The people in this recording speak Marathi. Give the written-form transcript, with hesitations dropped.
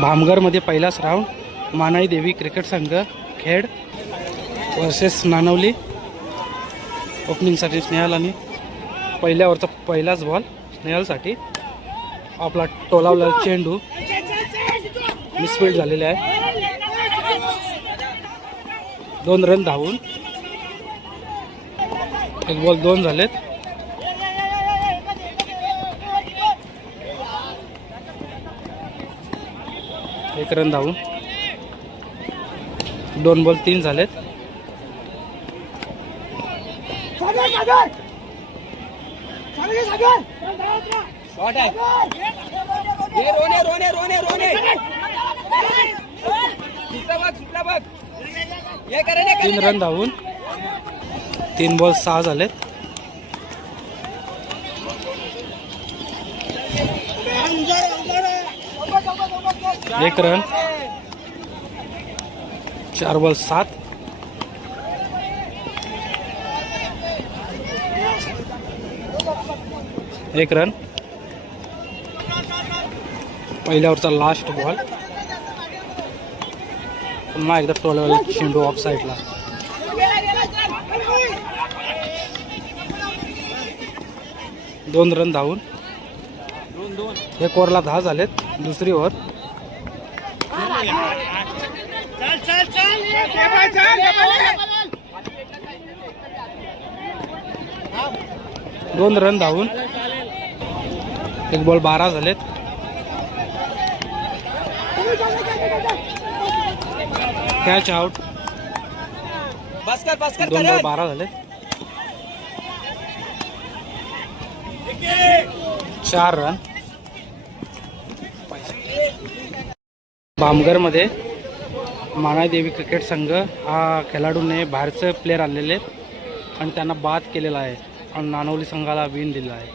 भामगरमध्ये पहिलाच राऊंड मानाई देवी क्रिकेट संघ खेड वर्सेस नानवली. ओपनिंगसाठी स्नेहल आणि पहिल्यावरचा पहिलाच बॉल स्नेहलसाठी. आपला टोलावला चेंडू मिसफील्ड झालेले आहे. 2 रन धावून 1 बॉल 2 झालेत. एक रन धावून 2 बॉल 3 झालेत. तीन रन धावून 3 बॉल 6 झालेत. एक रन 4 बॉल 7. एक रन. पहिल्यावरचा last ball. पुन्हा एकदा टोलावला चेंडू ऑफ साईडला. दोन रन धावून 1 ओव्हरला 10 झालेत. दुसरी ओव्हर. दोन रन धावून 1 बॉल 12 झालेत. Catch out. 2 बॉल 12 झालेत. 4 रन. भामगरमध्ये मानाई देवी क्रिकेट संघ हा खेळाडूने बाहेरचे प्लेयर आणलेले आणि त्यांना बाद केलेला आहे आणि नानवली संघाला विन दिला आहे.